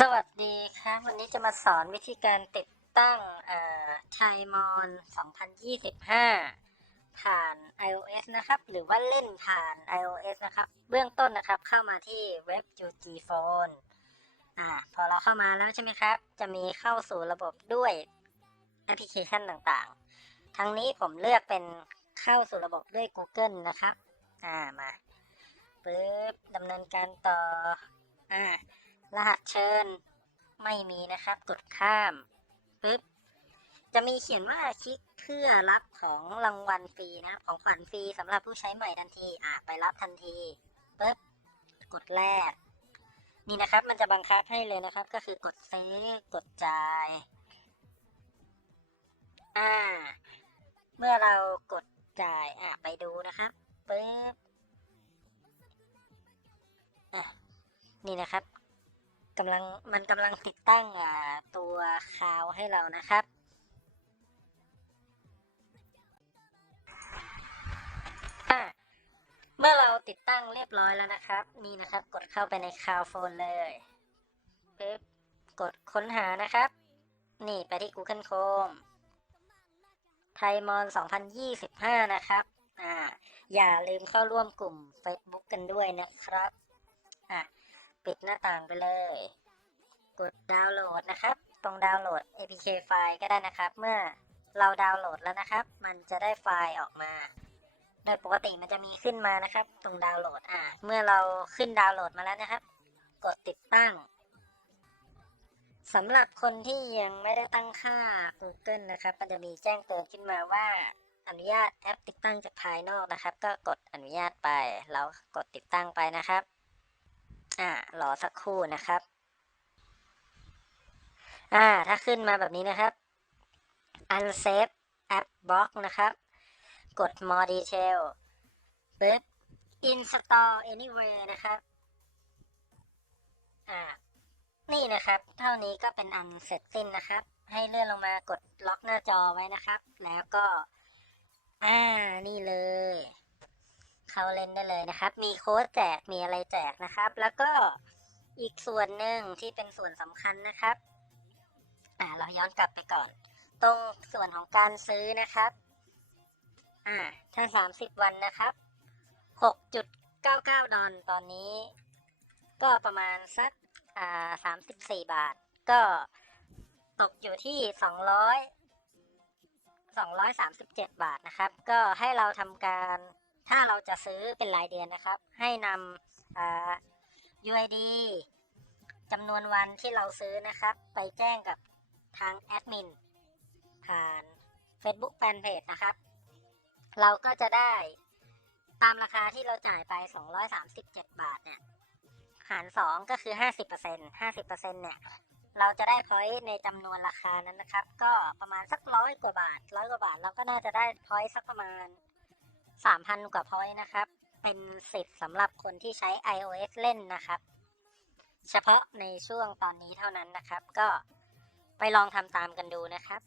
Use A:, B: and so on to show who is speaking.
A: สวัสดีครับวันนี้จะมาสอนวิธีการติดตั้งไทมอน 2025 ผ่าน iOS นะครับ หรือว่าเล่นผ่าน iOS นะครับ เบื้องต้นนะครับเข้ามาที่เว็บ UG Phone อ่าพอเราเข้ามาแล้วใช่ไหมครับ จะมีเข้าสู่ระบบด้วยแอปพลิเคชันต่างๆ ทั้งนี้ผมเลือกเป็นเข้าสู่ระบบด้วย Google นะครับ อ่ามาปึ๊บดำเนินการต่ออ่า รหัสเชิญ ไม่มีนะครับ กดข้ามปึ๊บจะมีเขียนว่าคลิกเพื่อรับของรางวัลฟรีนะครับ ของขวัญฟรีสำหรับผู้ใช้ใหม่ทันทีอะไปรับทันทีปึ๊บกดแรก นี่นะครับ มันจะบังคับให้เลยนะครับ ก็คือกดซื้อกดจ่ายอ่า เมื่อเรากดจ่ายอะไปดูนะครับปึ๊บอะนี่นะครับ กำลังมันกำลังติดตั้งตัวคาวให้เรานะครับ เมื่อเราติดตั้งเรียบร้อยแล้วนะครับ นี่นะครับกดเข้าไปในคาวโฟนเลยปึ๊บกดค้นหานะครับ นี่ไปที่ Google Chrome ไทยมอน 2025 นะครับอ่าอย่าลืมเข้าร่วมกลุ่ม Facebook กันด้วยนะครับอะ ปิดหน้าต่างไปเลย กดดาวน์โหลดนะครับ ตรงดาวน์โหลด APK ไฟล์ก็ได้นะครับ เมื่อเราดาวน์โหลดแล้วนะครับ มันจะได้ไฟล์ออกมา โดยปกติมันจะมีขึ้นมานะครับ ตรงดาวน์โหลดอ่าเมื่อเราขึ้นดาวน์โหลดมาแล้วนะครับ กดติดตั้งสำหรับคนที่ยังไม่ได้ตั้งค่า Google นะครับ มันจะมีแจ้งเตือนขึ้นมาว่า อนุญาตแอปติดตั้งจากภายนอกนะครับ ก็กดอนุญาตไปแล้วกดติดตั้งไปนะครับ อ่ารอสักครู่นะครับ อ่า ถ้าขึ้นมาแบบนี้นะครับ unsafe app block นะครับ กด more detail ปึ๊บ install anywhere นะครับ อ่า นี่นะครับ เท่านี้ก็เป็นอันเสร็จสิ้นนะครับ ให้เลื่อนลงมากดล็อกหน้าจอไว้นะครับ แล้วก็ อ่า นี่เลย เข้าเล่นได้เลยนะครับ มีโค้ดแจกมีอะไรแจกนะครับ แล้วก็อีกส่วนหนึ่งที่เป็นส่วนสำคัญนะครับอ่าเราย้อนกลับไปก่อน ตรงส่วนของการซื้อนะครับอ่าถ้า 30 วันนะครับ 6.99 ดอลตอนนี้ ก็ประมาณสักอ่า34 บาท ก็ตกอยู่ที่ 200 237 บาทนะครับ ก็ให้เราทำการ ถ้าเราจะซื้อเป็นรายเดือนนะครับ ให้นำ UID จำนวนวันที่เราซื้อนะครับ ไปแจ้งกับทางแอดมินผ่าน Facebook Fanpage นะครับ เราก็จะได้ตามราคาที่เราจ่ายไป 237 บาทเนี่ย หาร 2 ก็คือ 50% 50%เนี่ย เราจะได้พอยต์ในจำนวนราคานั้นนะครับ ก็ประมาณสักร้อยกว่าบาทร้อยกว่าบาท เราก็น่าจะได้พอยต์สักประมาณ 3,000 กว่าพอยต์นะครับ เป็นสิทธิ์สำหรับคนที่ใช้ iOS เล่นนะครับ เฉพาะในช่วงตอนนี้เท่านั้นนะครับ ก็ไปลองทำตามกันดูนะครับ